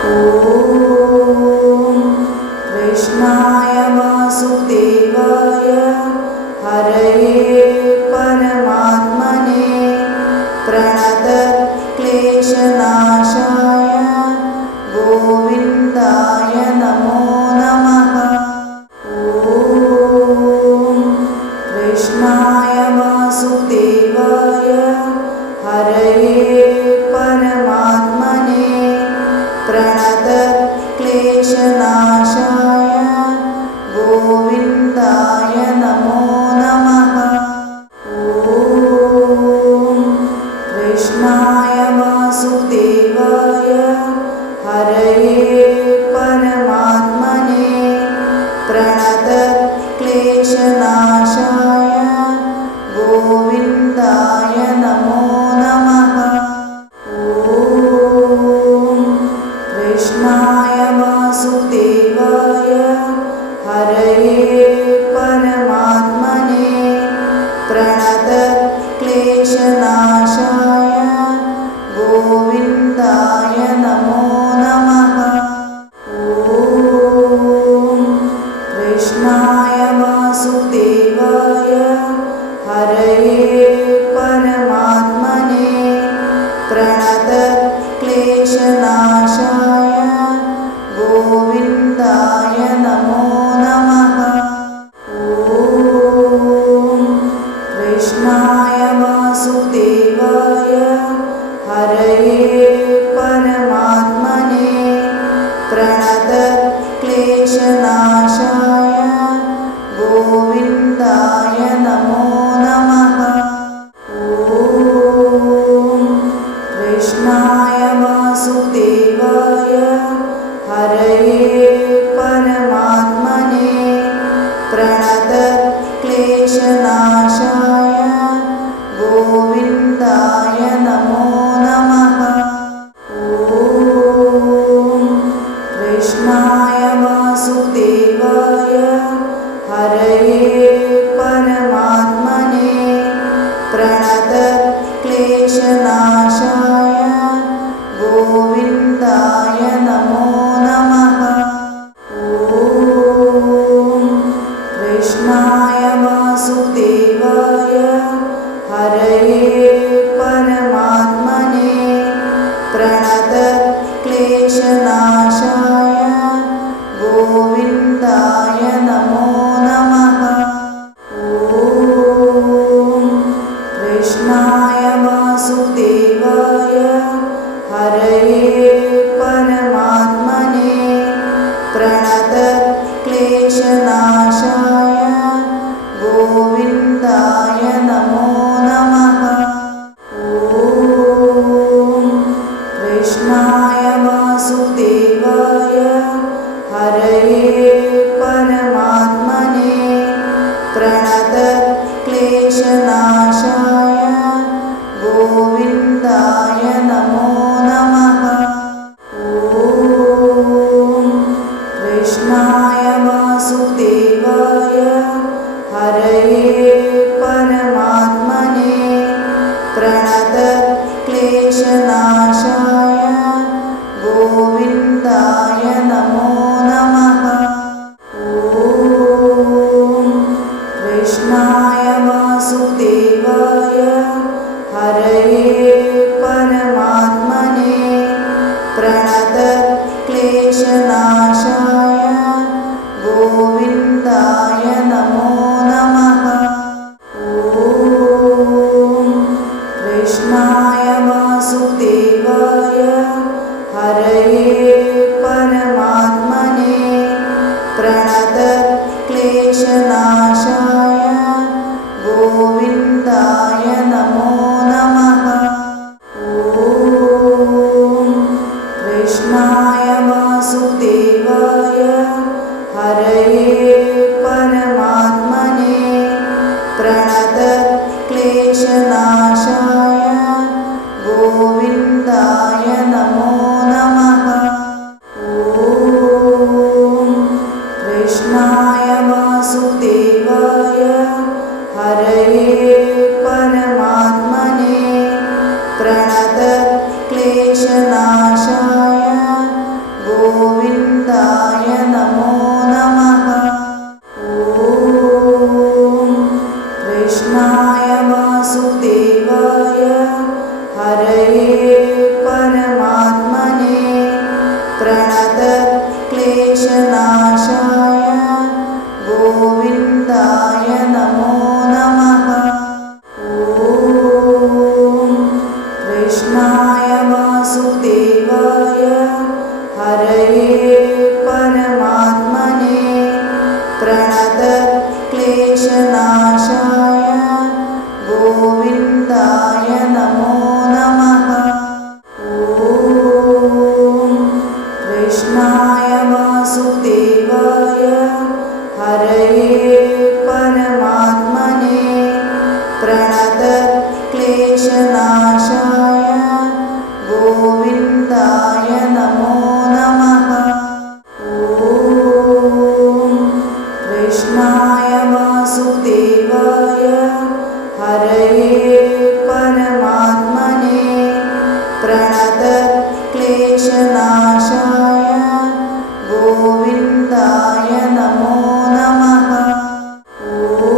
ॐ कृष्णाय वासुदेवाय हरये परमात्मने प्रणतक्लेशनाशाय गोविन्दाय नमो नमः। ॐ कृष्णाय वासुदेवाय हरये परमात्मने प्रणतक्लेशनाशाय गोविन्दाय नमो नमः। ॐ कृष्णाय वासुदेवाय हरये परमात्मने प्रणतक्लेशनाशाय गोविन्दाय नमो नमः। ॐ कृष्णाय वासुदेवाय हरये परमात्मने प्रणतक्लेशनाशाय गोविन्दाय नमो नमः। ॐ कृष्णाय वासुदेवाय हरये परमात्मने प्रणतक्लेशनाशाय गोविन्दाय नमो नमः। ॐ कृष्णाय वासुदेवाय हरये परमात्मने प्रणतक्लेशनाशाय गोविन्दाय नमो नमः। ॐ कृष्णाय वासुदेवाय हरये परमात्मने प्रणतक्लेशनाशाय गोविन्दाय नमो नमः। ॐ कृष्णाय वासुदेवाय हरये परमात्मने प्रणतक्लेशनाशाय गोविन्दाय नमो नमः। ॐ कृष्णाय वासुदेवाय हरये परमात्मने प्रणतक्लेशनाशाय गोविन्दाय नमो नमः। ॐ कृष्णाय वासुदेवाय हरये परमात्मने प्रणतक्लेशनाशाय गोविन्दाय नमो नमः। ॐ कृष्णाय वासुदेवाय हरये परमात्मने प्रणतक्लेशनाशाय गोविन्दाय नमो नमः। ॐ कृष्णाय वासुदेवाय हरये परमात्मने प्रणतक्लेशनाशाय गोविन्दाय नमो नमः। ॐ कृष्णाय वासुदेवाय हरये परमात्मने प्रणतक्लेशनाशाय गोविन्दाय नमो नमः। ॐ कृष्णाय वासुदेवाय हरये परमात्मने प्रणतक्लेशनाशाय गोविन्दाय नमो नमः। ॐ कृष्णाय वासुदेवाय हरये परमात्मने प्रणतक्लेशनाशाय गोविन्दाय नमो नमः। ॐ कृष्णाय वासुदेवाय हरये परमात्मने प्रणतक्लेशनाशाय क्लेशनाशाय गोविन्दाय नमो नमः। ॐ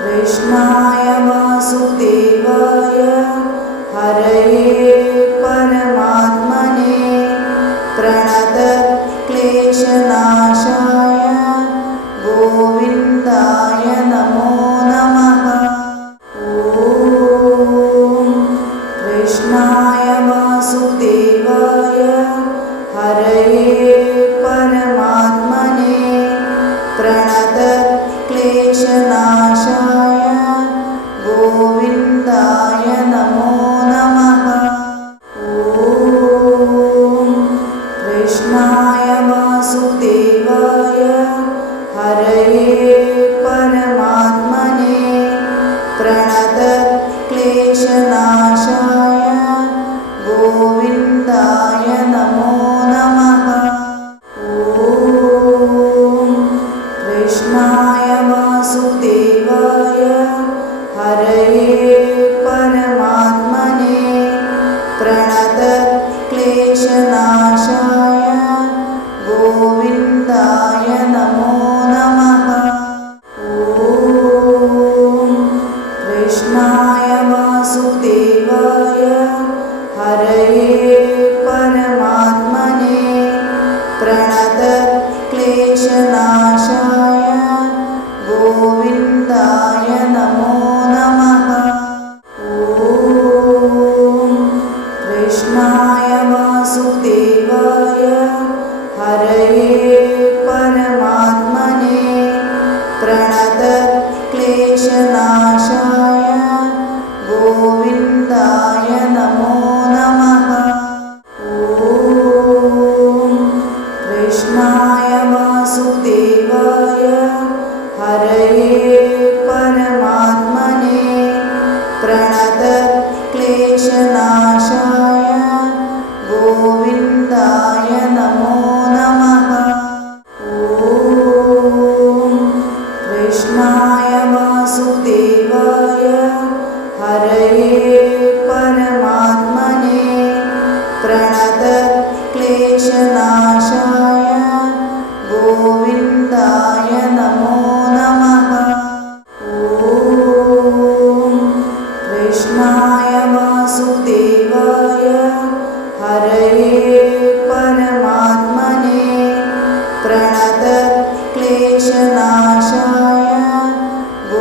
कृष्णाय वासुदेवाय हरये परमात्मने प्रणतक्लेशनाशाय गोविन्दाय नमो नमः। ॐ कृष्णाय वासुदेवाय हरये परमात्मने प्रणतक्लेशनाशाय गोविन्दाय नमो नमः। ॐ कृष्णाय वासुदेवाय हरये परमात्मने प्रणतक्लेशनाशाय गोविन्दाय नमो नमः। ॐ कृष्णाय वासुदेवाय हरये परमात्मने प्रणतक्लेशनाशाय गोविन्दाय नमो नमः। ॐ कृष्णाय वासुदेवाय हरये परमात्मने प्रणतक्लेशनाशाय गोविन्दाय नमो नमः। ॐ कृष्णाय वासुदेवाय हरये परमात्मने प्रणतक्लेशनाशाय गोविन्दाय नमो नमः। ॐ कृष्णाय वासुदेवाय हरये परमात्मने प्रणतक्लेशनाशाय गोविन्दाय नमो नमः। ॐ कृष्णाय वासुदेवाय हरये परमात्मने प्रणतक्लेशनाशाय गोविन्दाय नमो नमः। ॐ कृष्णाय वासुदेवाय हरये परमात्मने प्रणतक्लेशनाशाय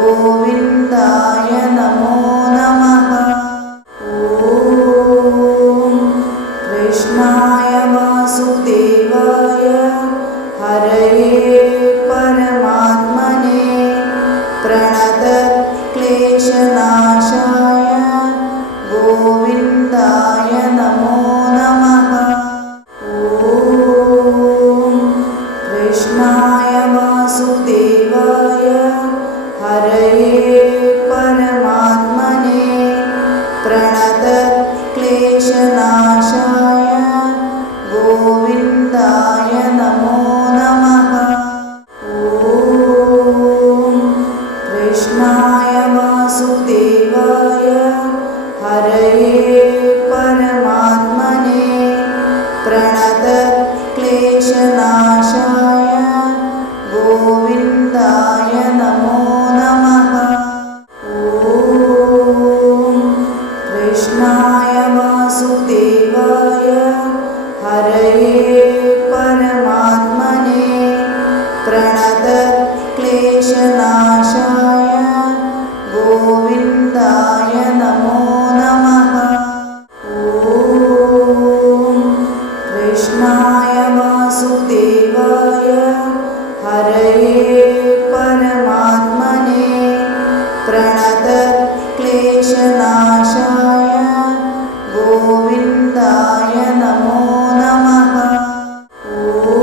गोविन्दाय नमो नमः। ॐ कृष्णाय वासुदेवाय हरये परमात्मने प्रणतक्लेशनाशाय गोविन्दाय नमो नमः। ॐ कृष्णाय वासुदेवाय हरये परमात्मने प्रणतक्लेशनाशाय गोविन्दाय नमो नमः। ॐ कृष्णाय वासुदेवाय हरये परमात्मने प्रणतक्लेशनाशाय गोविन्दाय नमो नमः। ॐ कृष्णाय वासुदेवाय हरये परमात्मने प्रणतक्लेशनाशाय गोविन्दाय नमो नमः। ॐ कृष्णाय वासुदेवाय हरये परमात्मने प्रणतक्लेशनाशाय गोविन्दाय नमो नमः। ॐ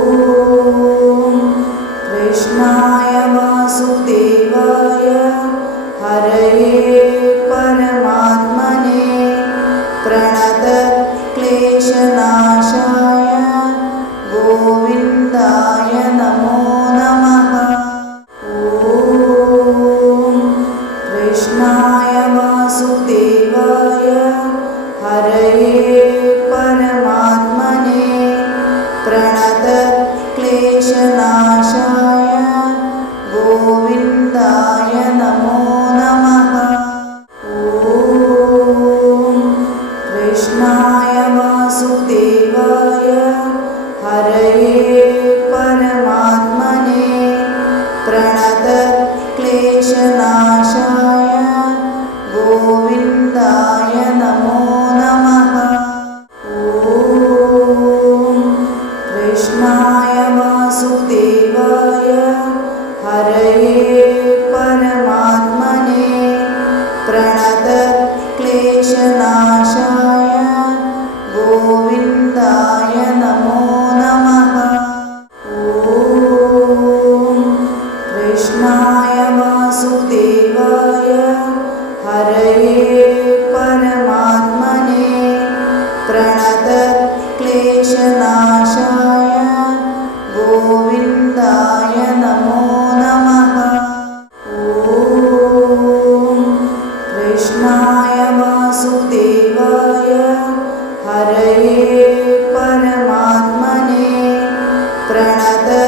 कृष्णाय वासुदेवाय हरये परमात्मने प्रणतक्लेशनाशाय गोविन्दाय नमो नमः। ॐ कृष्णाय वासुदेवाय हरये प्रणतक्लेशनाशाय गोविन्दाय नमो नमः। ॐ कृष्णाय वासुदेवाय हरये परमात्मने प्रणतक्लेशनाशाय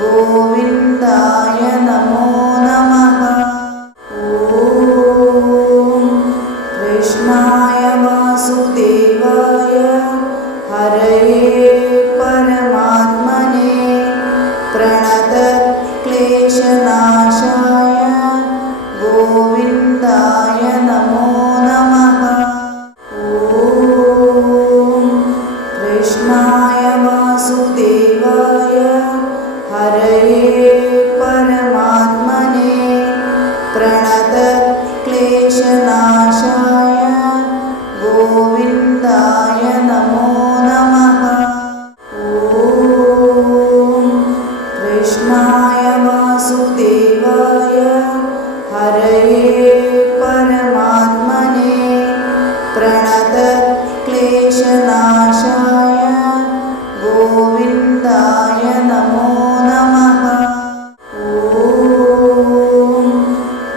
गोविन्दाय नमो नमः। ॐ कृष्णाय वासुदेवाय हरये परमात्मने प्रणतक्लेशनाशाय गोविन्दाय नमो नमः। ॐ कृष्णाय वासुदेवाय हरये परमात्मने प्रणतक्लेशनाशाय गोविन्दाय नमो नमः। ॐ कृष्णाय वासुदेवाय हरये परमात्मने प्रणतक्लेशनाशाय गोविन्दाय नमो नमः। ॐ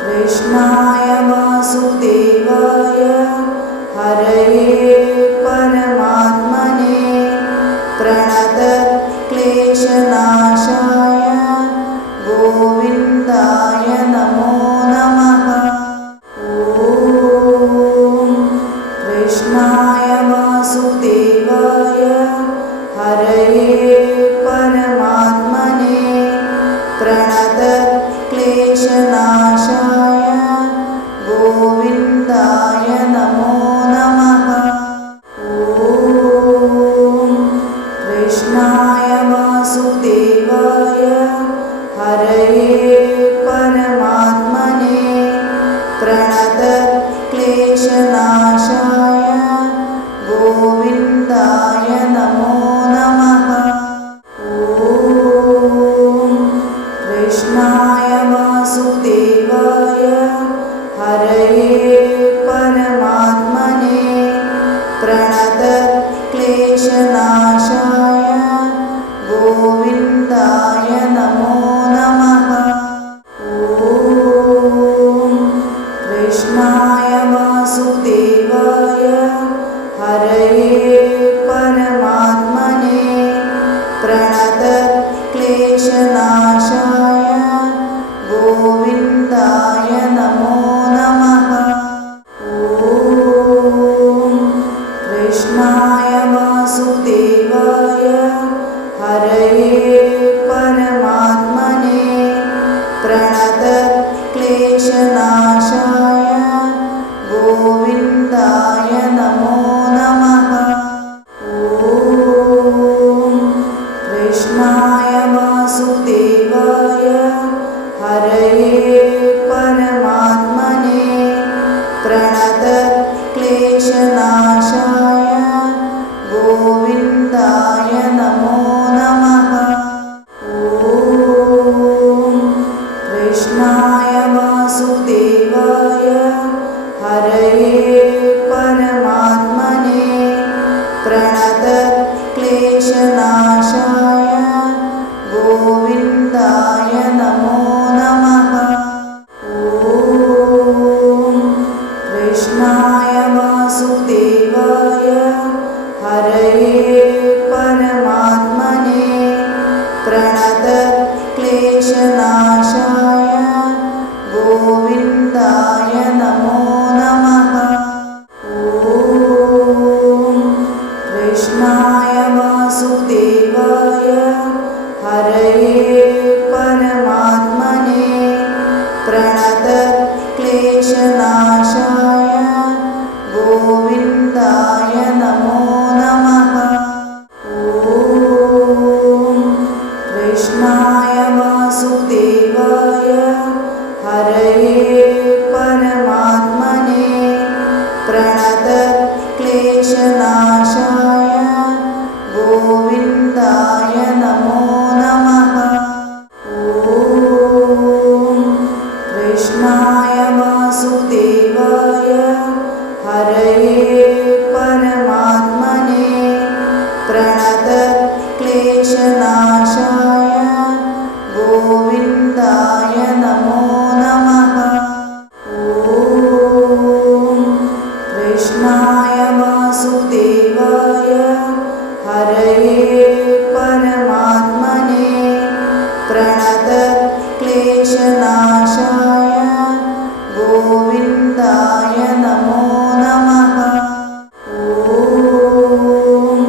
कृष्णाय वासुदेवाय हरये परमात्मने प्रणतक्लेशनाशाय गोविन्दाय नमो नमः। ॐ कृष्णाय वासुदेवाय हरये परमात्मने प्रणतक्लेशनाशाय गोविन्दाय नमो नमः। ॐ कृष्णाय वासुदेवाय हरये परमात्मने प्रणतक्लेशनाशाय गोविन्दाय नमो नमः। ॐ कृष्णाय वासुदेवाय हरये परमात्मने प्रणतक्लेशनाशाय गोविन्दाय नमो नमः। ॐ कृष्णाय वासुदेवाय हरये परमात्मने प्रणतक्लेशनाशाय गोविन्दाय नमो नमः। ॐ कृष्णाय वासुदेवाय हरये परमात्मने प्रणतक्लेशनाशाय गोविन्दाय नमो नमः। ॐ कृष्णाय वासुदेवाय हरये परमात्मने प्रणतक्लेशनाशाय गोविन्दाय नमो नमः। ॐ कृष्णाय वासुदेवाय हरये परमात्मने प्रणतक्लेशनाशाय गोविन्दाय नमो नमः। ॐ कृष्णाय वासुदेवाय कृष्णाय वासुदेवाय हरये परमात्मने प्रणतक्लेशनाशाय गोविन्दाय नमो नमः। ॐ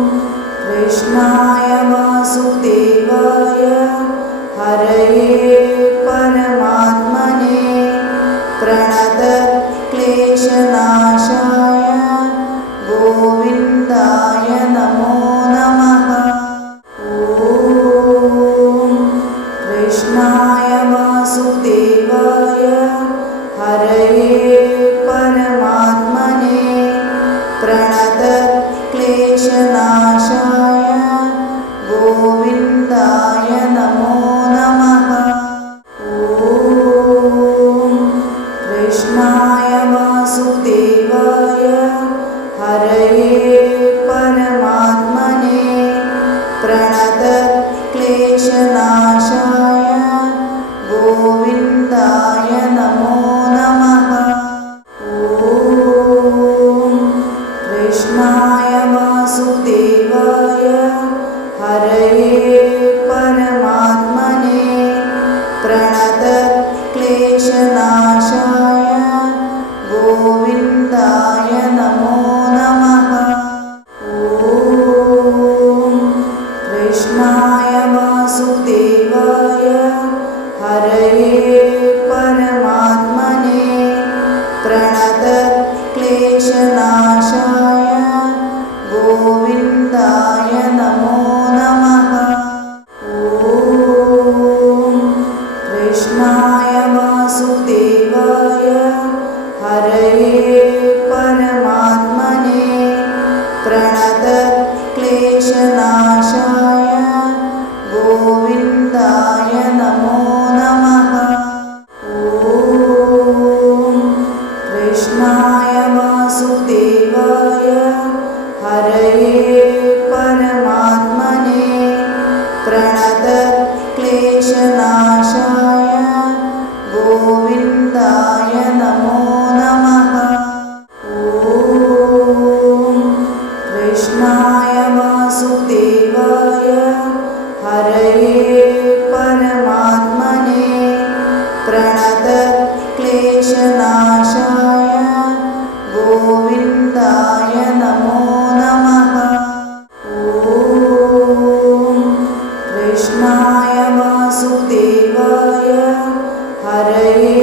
कृष्णाय वासुदेवाय हरये परमात्मने प्रणतक्लेशनाशाय गोविन्दाय नमो नमः। ॐ कृष्णाय वासुदेवाय हरये परमात्मने प्रणतक्लेशनाशाय गोविन्दाय नमो नमः। ॐ कृष्णाय वासुदेवाय हरये परमात्मने प्रणतक्लेशनाशाय गोविन्दाय नमो नमः। ॐ कृष्णाय वासुदेवाय हरये परमात्मने प्रणतक्लेशनाशाय गोविन्दाय नमो नमः। ॐ कृष्णाय वासुदेवाय हरये परमात्मने प्रणतक्लेशनाशाय गोविन्दाय नमो नमः। ॐ कृष्णाय वासुदेवाय हरये परमात्मने प्रणतक्लेशनाशाय गोविन्दाय नमो नमः। ॐ कृष्णाय वासुदेवाय हरये परमात्मने प्रणतक्लेशनाशाय गोविन्दाय नमो नमः। ॐ कृष्णाय वासुदेवाय हरये परमात्मने प्रणतक्लेशनाशाय गोविन्दाय नमो नमः। ॐ कृष्णाय वासुदेवाय हरये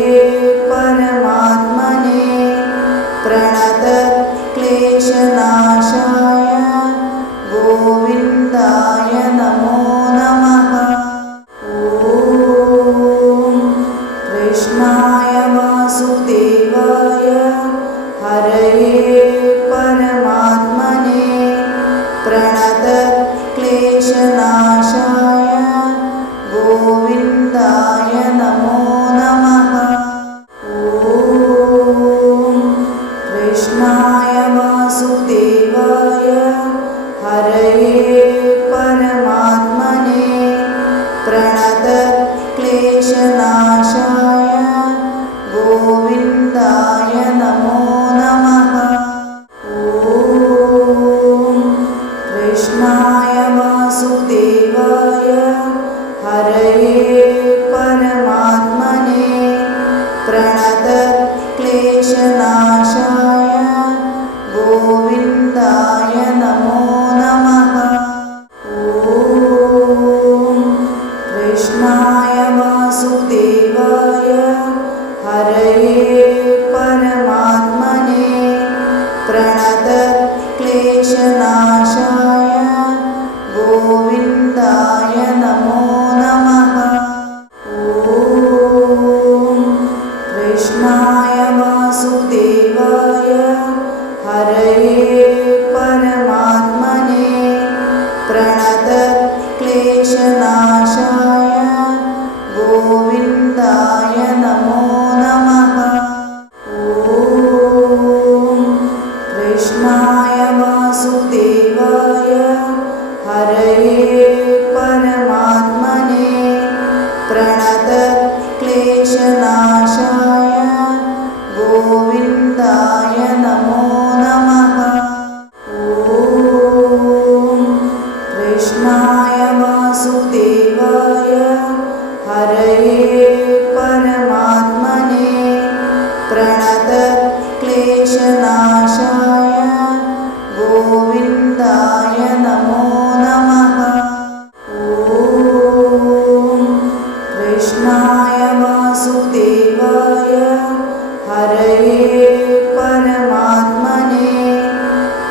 परमात्मने प्रणतक्लेशनाशाय गोविन्दाय नमो नमः। ॐ कृष्णाय वासुदेवाय हरये परमात्मने प्रणतक्लेशनाशाय गोविन्दाय नमो नमः। ॐ कृष्णाय वासुदेवाय हरये परमात्मने प्रणतक्लेशनाशाय गोविन्दाय नमो नमः। ॐ कृष्णाय वासुदेवाय हरये परमात्मने प्रणतक्लेशनाशाय गोविन्दाय नमो नमः। ॐ कृष्णाय वासुदेवाय हरये परमात्मने प्रणतक्लेशनाशाय गोविन्दाय नमो नमः। ॐ कृष्णाय वासुदेवाय हरये परमात्मने प्रणतक्लेशनाशाय गोविन्दाय नमो नमः। ॐ कृष्णाय वासुदेवाय हरये परमात्मने प्रणतक्लेशनाशाय गोविन्दाय नमो नमः।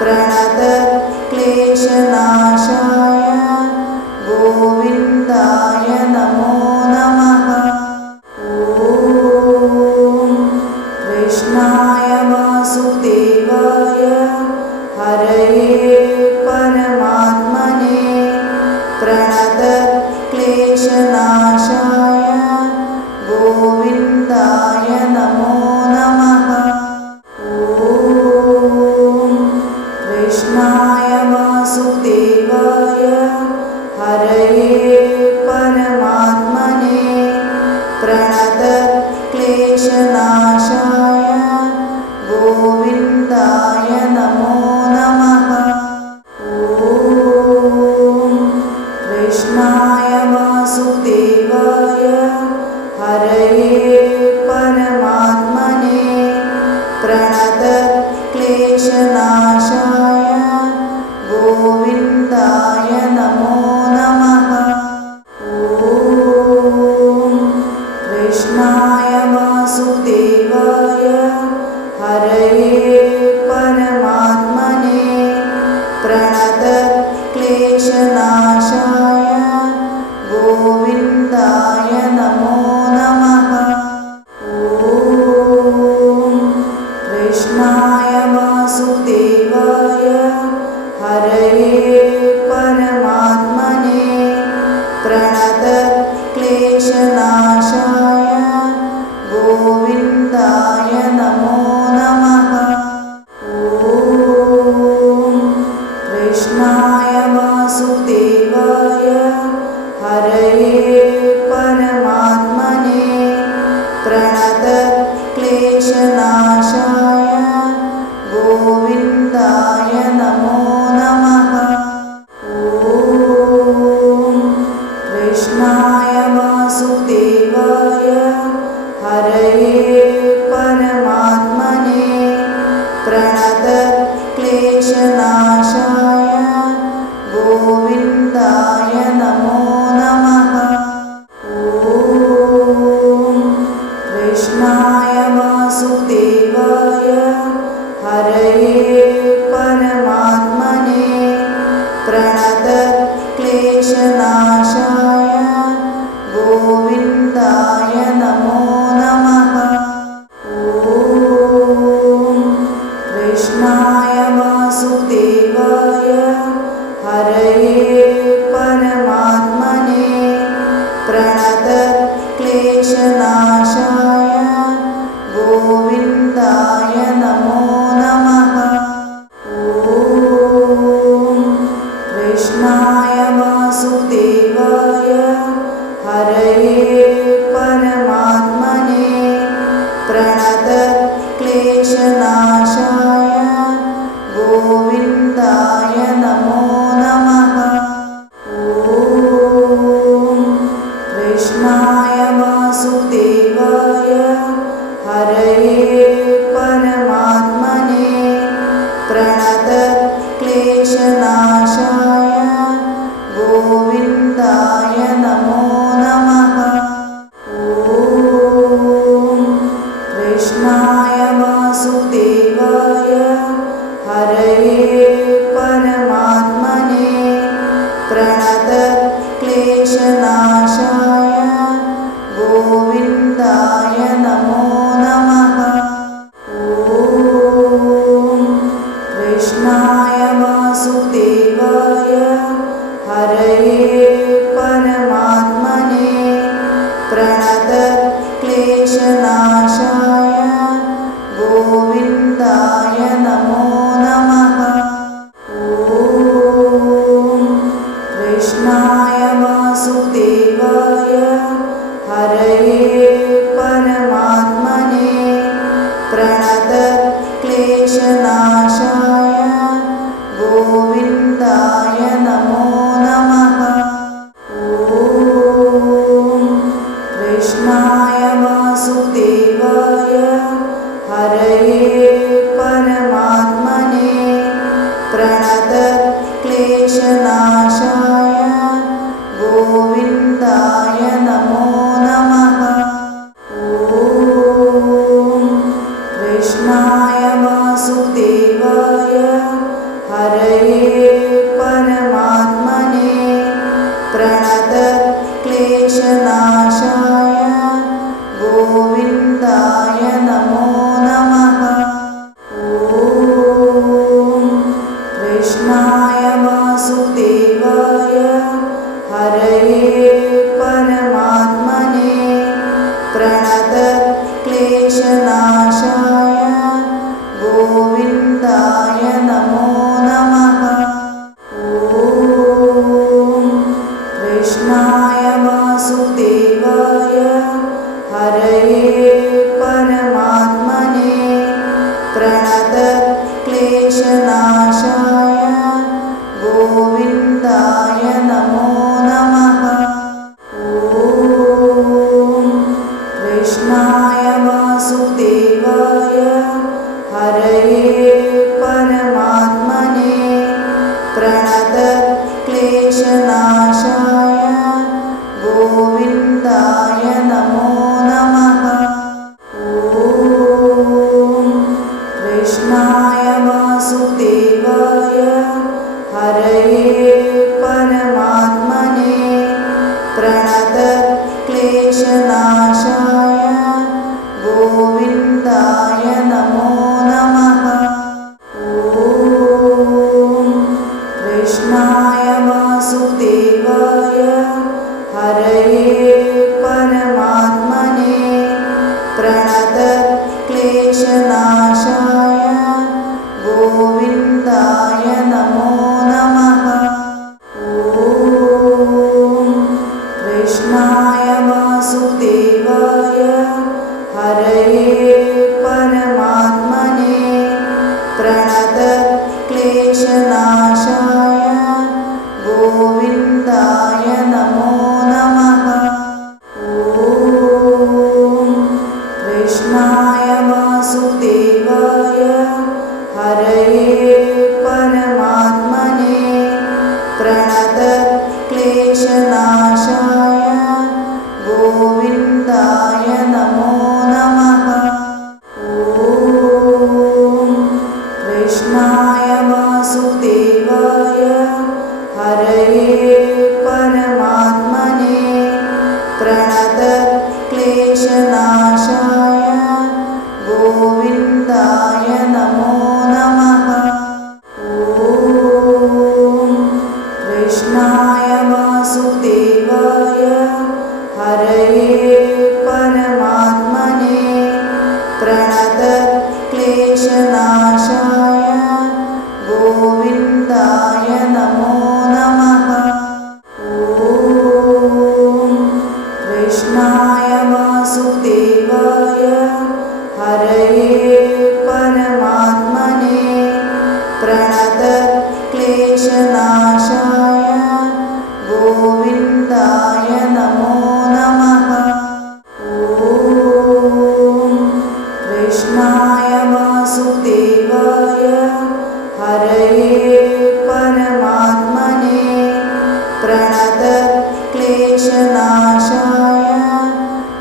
प्रणतक्लेशनाशाय गोविन्दाय नमो नमः। ॐ कृष्णाय वासुदेवाय हरये परमात्मने प्रणतक्लेशनाशाय गोविन्दाय नमो नमः। ॐ कृष्णाय वासुदेवाय हरये परमात्मने प्रणतक्लेशनाशाय गोविन्दाय नमो नमः। ॐ कृष्णाय वासुदेवाय हरये परमात्मने प्रणतक्लेशनाशाय गोविन्दाय नमो नमः। ॐ कृष्णाय वासुदेवाय हरये परमात्मने प्रणतक्लेशनाशाय गोविन्दाय नमो नमः। ॐ कृष्णाय वासुदेवाय हरये परमात्मने प्रणतक्लेशनाशाय गोविन्दाय नमो नमः। ॐ कृष्णाय वासुदेवाय हरये परमात्मने प्रणतक्लेशनाशाय गोविन्दाय नमो नमः। ॐ कृष्णाय वासुदेवाय हरये परमात्मने प्रणतक्लेशनाशाय गोविन्दाय नमो नमः। ॐ कृष्णाय वासुदेवाय हरये परमात्मने प्रणतक्लेशनाशाय गोविन्दाय नमो नमः। ॐ कृष्णाय वासुदेवाय हरये परमात्मने प्रणतक्लेशनाशाय गोविन्दाय नमो नमः। ॐ कृष्णाय वासुदेवाय हरये परमात्मने प्रणतक्लेशनाशाय गोविन्दाय नमो नमः। ॐ कृष्णाय वासुदेवाय हरये परमात्मने प्रणतक्लेशनाशाय गोविन्दाय नमो नमः। ॐ कृष्णाय वासुदेवाय हरये परमात्मने प्रणतक्लेशनाशाय गोविन्दाय नमो नमः। ॐ कृष्णाय वासुदेवाय हरये परमात्मने प्रणतक्लेशनाशाय गोविन्दाय नमो नमः। ॐ कृष्णाय वासुदेवाय हरये परमात्मने प्रणतक्लेशनाशाय गोविन्दाय नमो नमः। ॐ कृष्णाय वासुदेवाय हरये परमात्मने प्रणतक्लेशनाशाय गोविन्दाय नमो नमः। ॐ कृष्णाय वासुदेवाय गोविन्दाय नमो नमः। ॐ कृष्णाय वासुदेवाय हरये परमात्मने प्रणतक्लेशनाशाय गोविन्दाय नमो नमः। ॐ कृष्णाय वासुदेवाय हरये परमात्मने प्रणतक्लेशनाशाय गोविन्दाय नमो नमः। ॐ कृष्णाय वासुदेवाय हरये परमात्मने प्रणतक्लेशनाशाय गोविन्दाय नमो नमः। ॐ कृष्णाय वासुदेवाय हरये परमात्मने प्रणतक्लेशनाशाय गोविन्दाय नमो नमः। ॐ कृष्णाय वासुदेवाय हरये परमात्मने प्रणतक्लेशनाशाय गोविन्दाय नमो नमः। ॐ कृष्णाय वासुदेवाय हरये परमात्मने प्रणतक्लेशनाशाय गोविन्दाय नमो नमः। ॐ कृष्णाय वासुदेवाय हरये परमात्मने प्रणतक्लेशनाशाय गोविन्दाय नमो नमः। ॐ कृष्णाय वासुदेवाय हरये परमात्मने प्रणतक्लेशनाशाय गोविन्दाय नमो नमः। ॐ कृष्णाय वासुदेवाय हरये परमात्मने प्रणतक्लेशनाशाय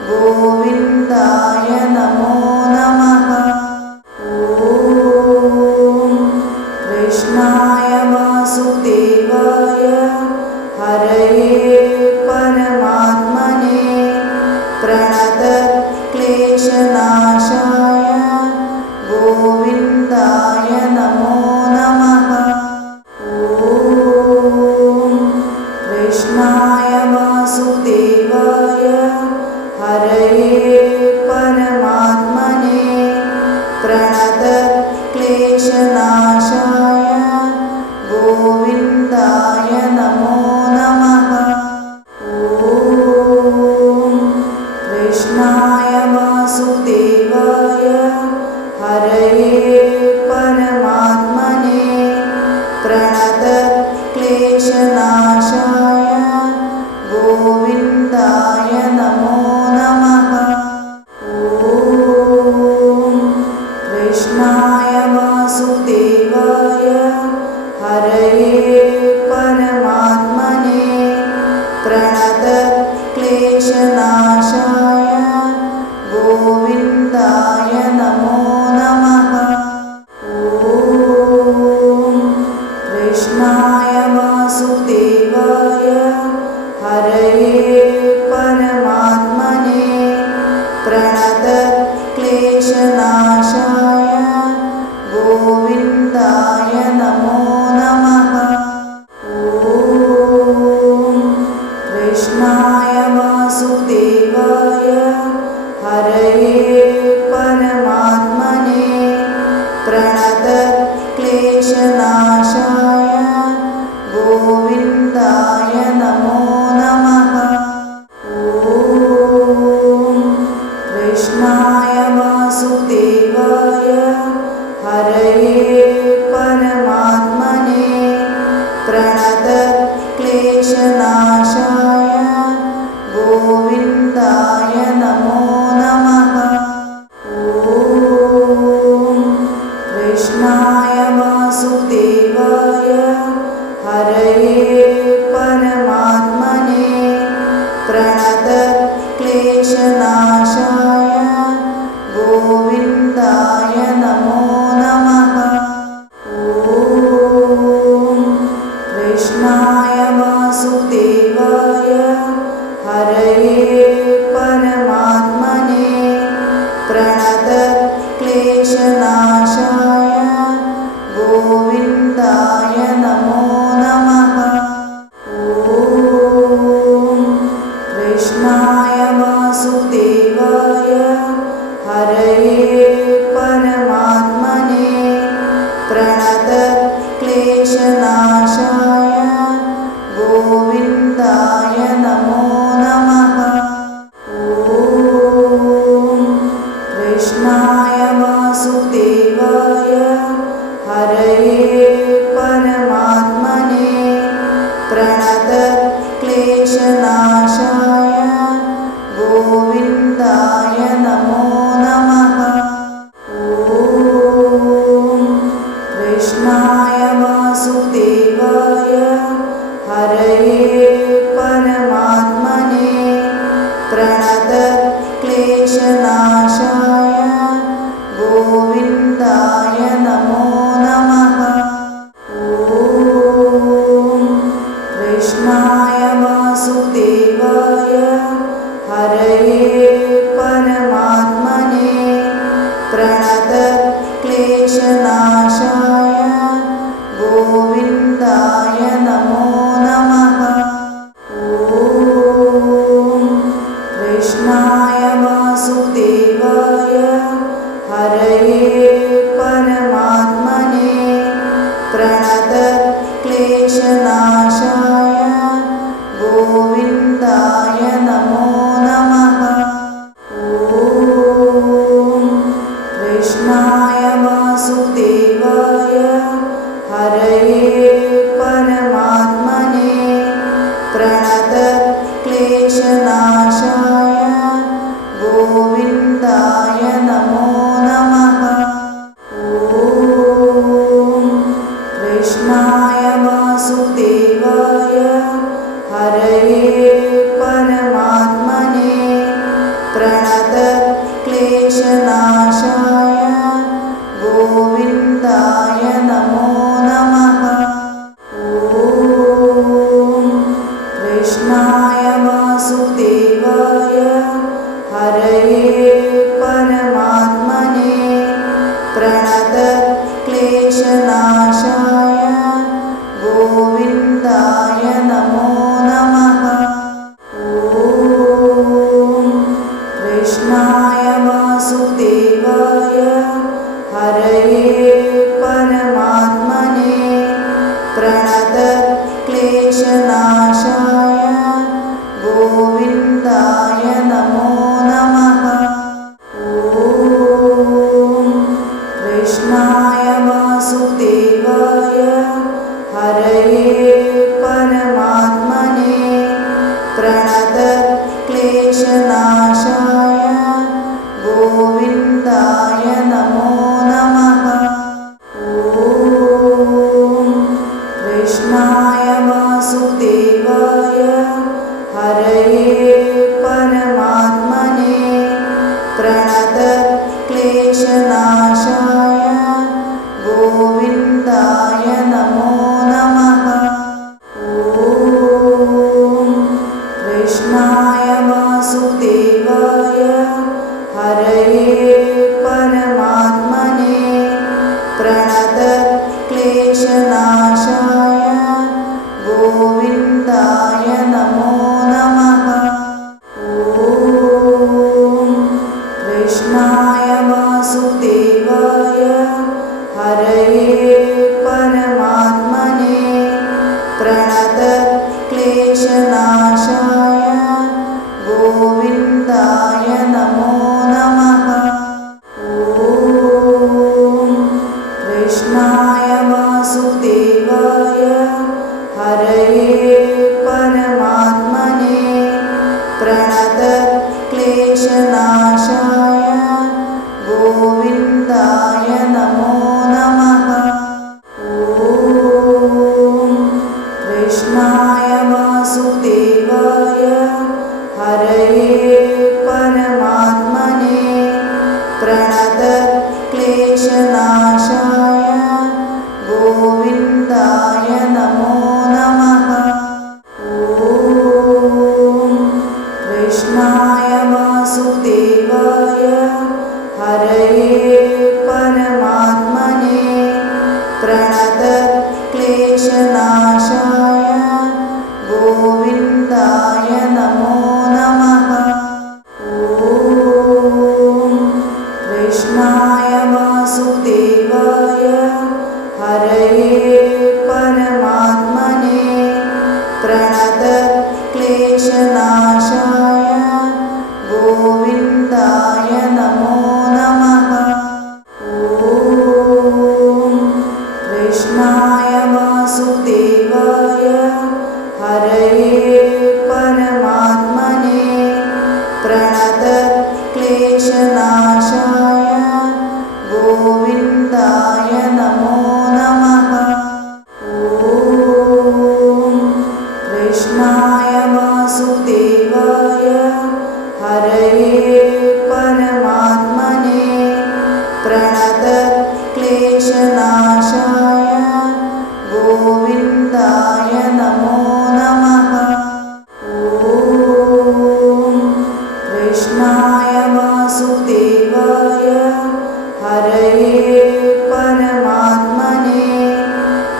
गोविन्दाय नमो नमः। ॐ कृष्णाय वासुदेवाय हरये परमात्मने प्रणतक्लेशनाशाय गोविन्दाय नमो नमः। ॐ कृष्णाय वासुदेवाय हरये परमात्मने प्रणतक्लेशनाशाय गोविन्दाय नमो नमः। ॐ कृष्णाय वासुदेवाय हरये परमात्मने प्रणतक्लेशनाशाय गोविन्दाय नमो नमः। ॐ कृष्णाय वासुदेवाय हरये परमात्मने प्रणतक्लेशनाशाय गोविन्दाय नमो नमः। ॐ कृष्णाय वासुदेवाय हरये परमात्मने प्रणतक्लेशनाशाय गोविन्दाय नमो नमः। ॐ कृष्णाय वासुदेवाय हरये परमात्मने प्रणतक्लेशनाशाय गोविन्दाय नमो नमः। ॐ कृष्णाय वासुदेवाय हरये परमात्मने गोविन्दाय नमो नमः। ॐ कृष्णाय वासुदेवाय हरये परमात्मने प्रणतक्लेशनाशाय गोविन्दाय नमो नमः। ॐ कृष्णाय वासुदेवाय हरये परमात्मने प्रणतक्लेशनाशाय गोविन्दाय नमो नमः। ॐ कृष्णाय वासुदेवाय हरये परमात्मने प्रणतक्लेशनाशाय गोविन्दाय नमो नमः। ॐ कृष्णाय वासुदेवाय हरये परमात्मने प्रणतक्लेशनाशाय गोविन्दाय नमो नमः। ॐ कृष्णाय वासुदेवाय हरये परमात्मने प्रणतक्लेशनाशाय गोविन्दाय नमो नमः। ॐ कृष्णाय वासुदेवाय हरये परमात्मने प्रणतक्लेशनाशाय गोविन्दाय नमो नमः। ॐ कृष्णाय वासुदेवाय हरये परमात्मने प्रणतक्लेशनाशाय गोविन्दाय नमो नमः। ॐ कृष्णाय वासुदेवाय हरये परमात्मने प्रणतक्लेशनाशाय गोविन्दाय नमो नमः। ॐ कृष्णाय वासुदेवाय हरये परमात्मने प्रणतक्लेशनाशाय गोविन्दाय नमो नमः। ॐ कृष्णाय वासुदेवाय हरये परमात्मने प्रणतक्लेशनाशाय गोविन्दाय नमो नमः। ॐ कृष्णाय वासुदेवाय हरये परमात्मने प्रणतक्लेशनाशाय गोविन्दाय नमो नमः। ॐ कृष्णाय वासुदेवाय हरये परमात्मने प्रणतक्लेशनाशाय गोविन्दाय नमो नमः। ॐ कृष्णाय वासुदेवाय हरये परमात्मने प्रणतक्लेशनाशाय गोविन्दाय नमो नमः। ॐ कृष्णाय वासुदेवाय हरये परमात्मने प्रणतक्लेशनाशाय गोविन्दाय नमो नमः। ॐ कृष्णाय वासुदेवाय हरये परमात्मने प्रणतक्लेशनाशाय गोविन्दाय नमो नमः। ॐ कृष्णाय वासुदेवाय क्लेशनाशाय गोविन्दाय नमो नमः। ॐ कृष्णाय वासुदेवाय हरये परमात्मने प्रणतक्लेशनाशाय गोविन्दाय नमो नमः। ॐ कृष्णाय वासुदेवाय हरये परमात्मने प्रणतक्लेशनाशाय गोविन्दाय नमो नमः। ॐ कृष्णाय वासुदेवाय हरये परमात्मने प्रणतक्लेशनाशाय गोविन्दाय नमो नमः। ॐ कृष्णाय वासुदेवाय हरये परमात्मने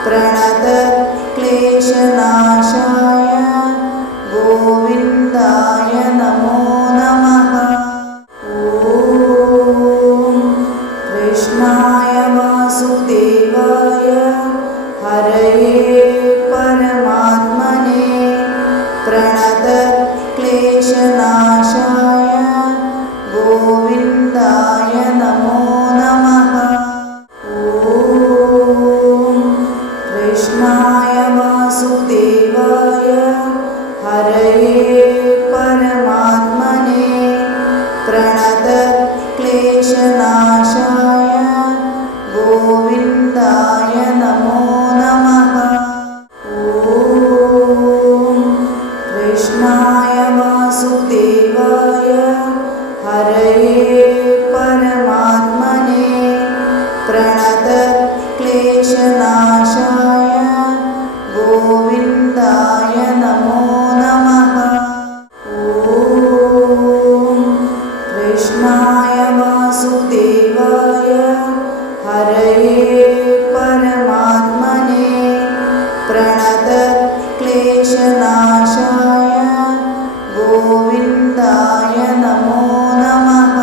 प्रणतक्लेशनाशाय गोविन्दाय नमो नमः। ॐ कृष्णाय वासुदेवाय हरये परमात्मने प्रणतक्लेशनाशाय गोविन्दाय नमो नमः। ॐ कृष्णाय वासुदेवाय हरये परमात्मने प्रणतक्लेशनाशाय गोविन्दाय नमो नमः। ॐ कृष्णाय वासुदेवाय हरये परमात्मने प्रणतक्लेशनाशाय गोविन्दाय नमो नमः। ॐ कृष्णाय वासुदेवाय हरये परमात्मने प्रणतक्लेशनाशाय गोविन्दाय नमो नमः।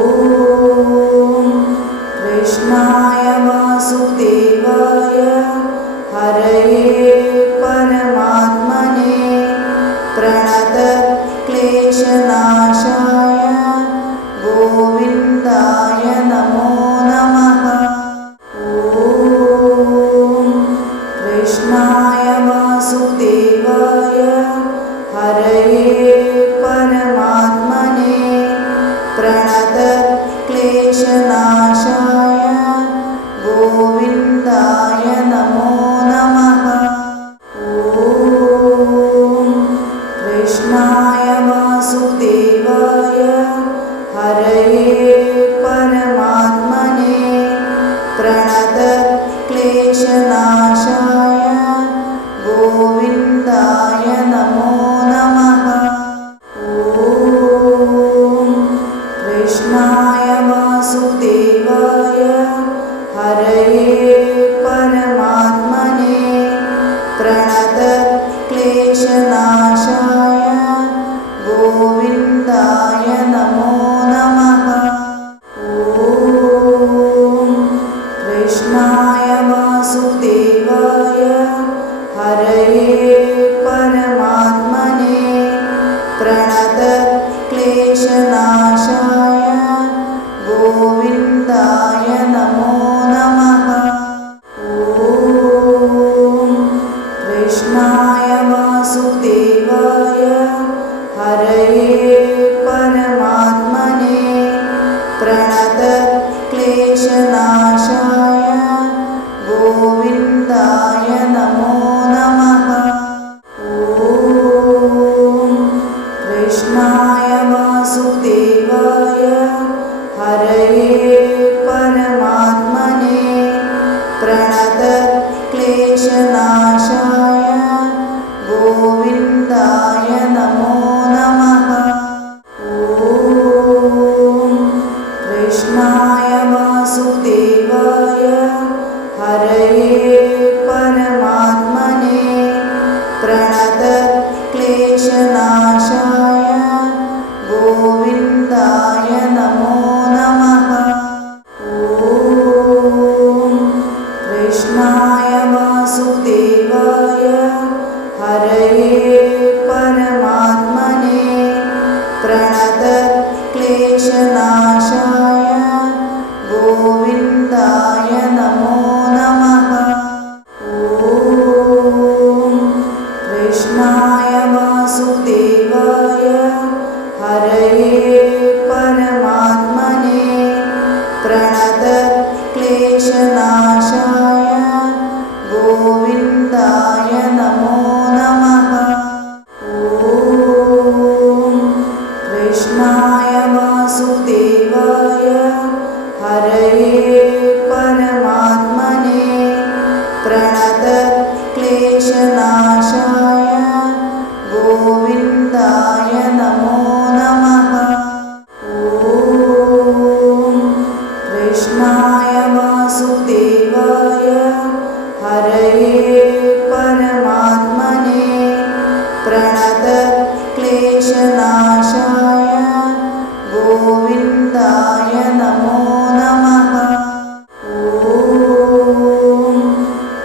ॐ कृष्णाय वासुदेवाय हरये परमात्मने प्रणतक्लेशनाशाय गोविन्दाय नमो नमः। ॐ कृष्णाय वासुदेवाय हरये परमात्मने प्रणतक्लेशनाशाय गोविन्दाय नमो नमः। ॐ कृष्णाय वासुदेवाय हरये परमात्मने प्रणतक्लेशनाशाय गोविन्दाय नमो नमः। ॐ कृष्णाय वासुदेवाय हरये परमात्मने प्रणतक्लेशनाशाय गोविन्दाय नमो नमः। ॐ कृष्णाय वासुदेवाय हरये परमात्मने प्रणतक्लेशनाशाय गोविन्दाय नमो नमः। ॐ कृष्णाय वासुदेवाय हरये परमात्मने प्रणतक्लेशनाशाय गोविन्दाय नमो नमः। ॐ कृष्णाय वासुदेवाय हरये परमात्मने प्रणतक्लेशनाशाय गोविन्दाय नमो नमः। ॐ कृष्णाय वासुदेवाय हरये वासुदेवाय हरये परमात्मने प्रणतक्लेशनाशाय गोविन्दाय नमो नमः। ॐ कृष्णाय वासुदेवाय हरये परमात्मने प्रणतक्लेशनाशाय गोविन्दाय नमो नमः। ॐ कृष्णाय वासुदेवाय हरये परमात्मने प्रणतक्लेशनाशाय गोविन्दाय नमो नमः। ॐ कृष्णाय वासुदेवाय हरये परमात्मने प्रणतक्लेशनाशाय गोविन्दाय नमो नमः। ॐ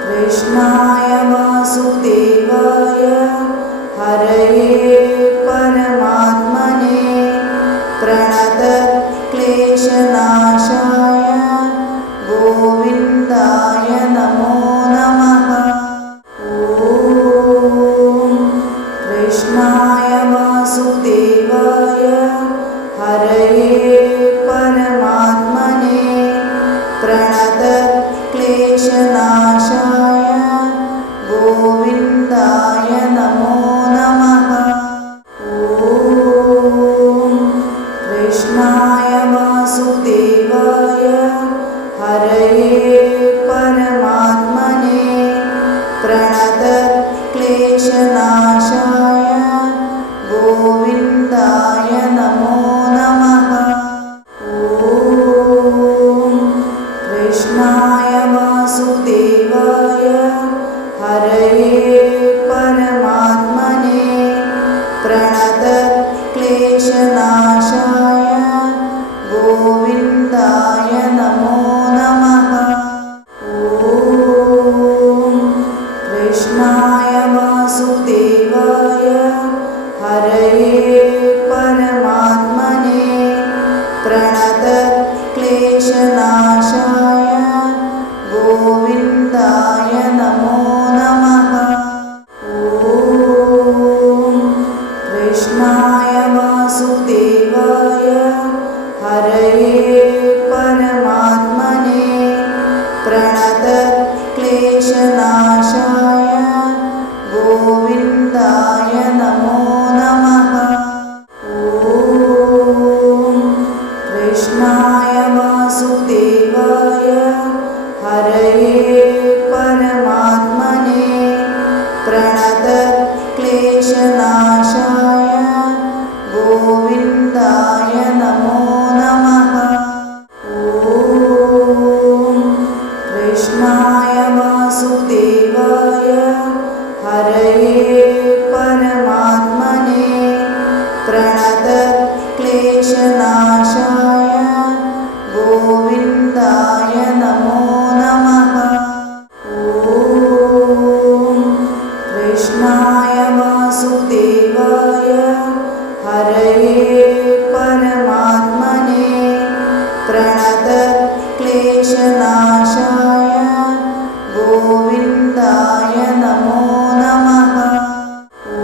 कृष्णाय वासुदेवाय हरये परमात्मने प्रणतक्लेशनाशाय गोविन्दाय नमो नमः। ॐ कृष्णाय वासुदेवाय हरये परमात्मने प्रणतक्लेशनाशाय गोविन्दाय नमो नमः। ॐ कृष्णाय वासुदेवाय हरये परमात्मने प्रणतक्लेशनाशाय गोविन्दाय नमो नमः। ॐ कृष्णाय वासुदेवाय हरये परमात्मने प्रणतक्लेशनाशाय गोविन्दाय नमो नमः। ॐ कृष्णाय वासुदेवाय हरये परमात्मने प्रणतक्लेशनाशाय गोविन्दाय नमो नमः। ॐ कृष्णाय वासुदेवाय हरये परमात्मने प्रणतक्लेशनाशाय गोविन्दाय नमो नमः। ॐ कृष्णाय वासुदेवाय हरये परमात्मने प्रणतक्लेशनाशाय गोविन्दाय नमो नमः। ॐ कृष्णाय वासुदेवाय हरये परमात्मने प्रणतक्लेशनाशाय गोविन्दाय नमो नमः। ॐ कृष्णाय वासुदेवाय हरये परमात्मने प्रणतक्लेशनाशाय गोविन्दाय नमो नमः। ॐ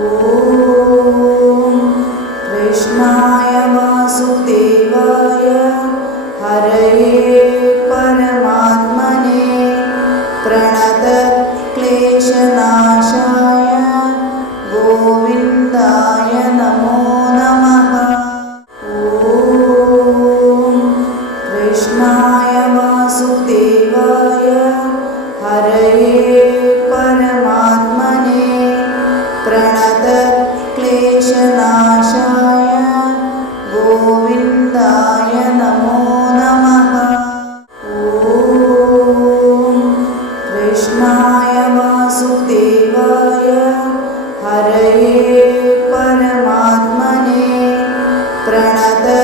कृष्णाय वासुदेवाय हरये परमात्मने प्रणतक्लेशनाशाय गोविन्दाय नमो नमः। ॐ कृष्णाय वासुदेवाय हरये परमात्मने प्रणतक्लेशनाशाय गोविन्दाय नमो नमः। ॐ कृष्णाय वासुदेवाय हरये परमात्मने प्रणतक्लेशनाशाय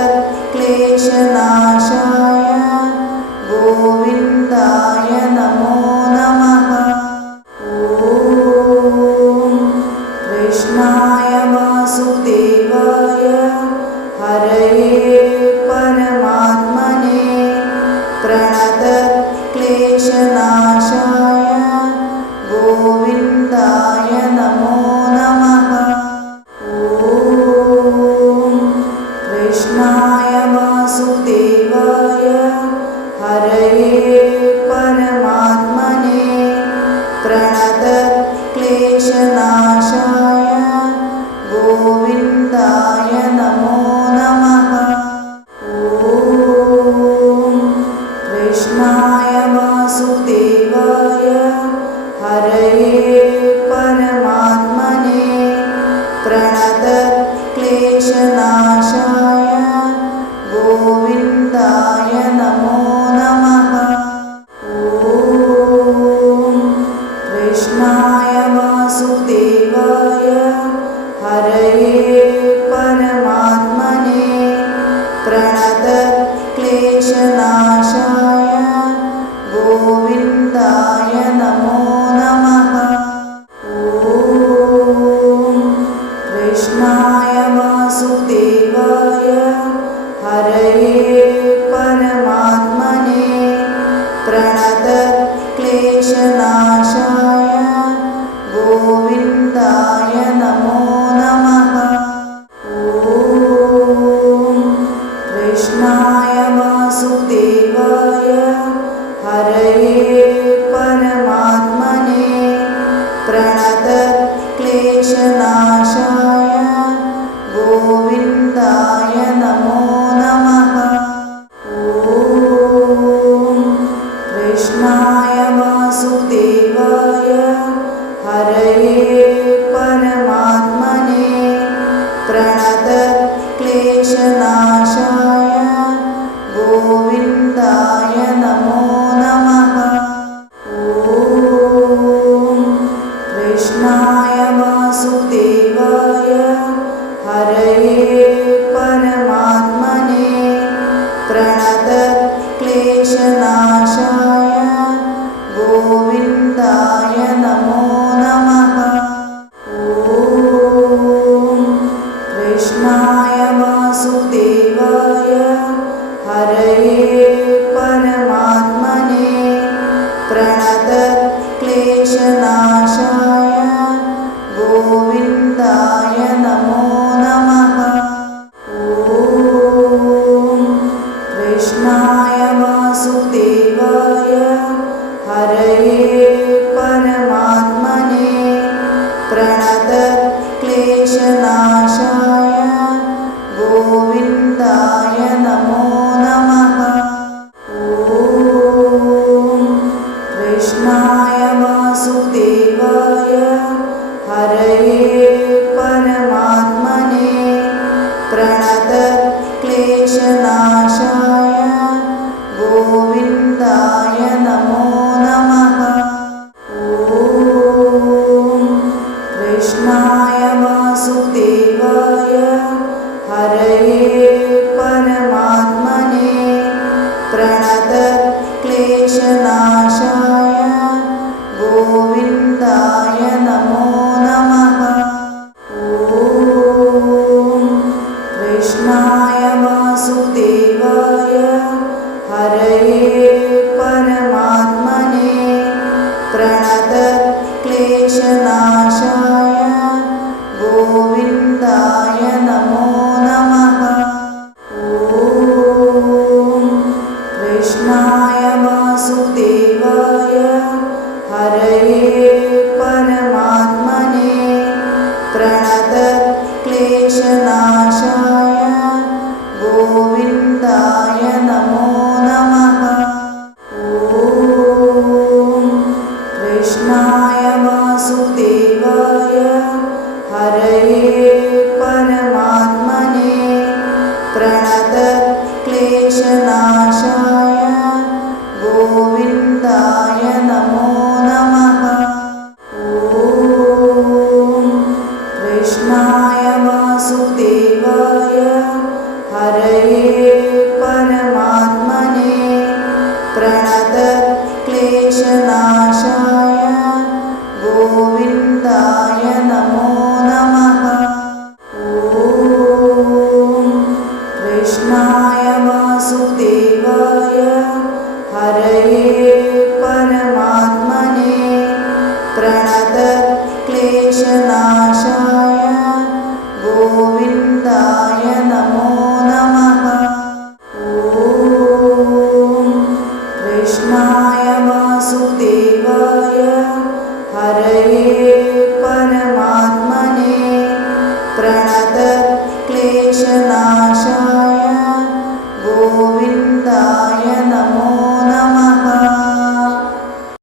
गोविन्दाय नमो नमः। प्रणतक्लेशनाशाय गोविन्दाय नमो नमः। ॐ कृष्णाय वासुदेवाय हरये परमात्मने प्रणतक्लेशनाशाय गोविन्दाय नमो नमः। ॐ कृष्णाय वासुदेवाय हरये परमात्मने प्रणतक्लेशनाशाय गोविन्दाय नमो नमः। ॐ कृष्णाय वासुदेवाय हरये परमात्मने प्रणतक्लेशनाशाय गोविन्दाय नमो नमः। ॐ कृष्णाय वासुदेवाय हरये परमात्मने प्रणतक्लेशनाशाय गोविन्दाय नमो नमः। ॐ कृष्णाय वासुदेवाय हरये परमात्मने प्रणतक्लेशनाशाय गोविन्दाय नमो नमः। ॐ कृष्णाय वासुदेवाय हरये परमात्मने प्रणतक्लेशनाशाय गोविन्दाय नमो नमः। ॐ कृष्णाय वासुदेवाय हरये परमात्मने प्रणतक्लेशनाशाय गोविन्दाय नमो नमः। ॐ कृष्णाय वासुदेवाय हरये परमात्मने प्रणतक्लेशनाशाय गोविन्दाय नमो नमः। ॐ कृष्णाय वासुदेवाय हरये परमात्मने प्रणतक्लेशनाशाय गोविन्दाय नमो नमः। ॐ कृष्णाय वासुदेवाय हरये परमात्मने प्रणतक्लेशनाशाय गोविन्दाय नमो नमः। ॐ कृष्णाय वासुदेवाय हरये परमात्मने प्रणतक्लेशनाशाय गोविन्दाय नमो नमः। ॐ कृष्णाय वासुदेवाय हरये परमात्मने प्रणतक्लेशनाशाय गोविन्दाय नमो नमः। ॐ कृष्णाय वासुदेवाय हरये परमात्मने प्रणतक्लेशनाशाय गोविन्दाय नमो नमः। ॐ कृष्णाय वासुदेवाय हरये परमात्मने प्रणतक्लेशनाशाय गोविन्दाय नमो नमः। ॐ कृष्णाय वासुदेवाय हरये परमात्मने प्रणतक्लेशनाशाय गोविन्दाय नमो नमः। ॐ कृष्णाय वासुदेवाय क्लेशनाशाय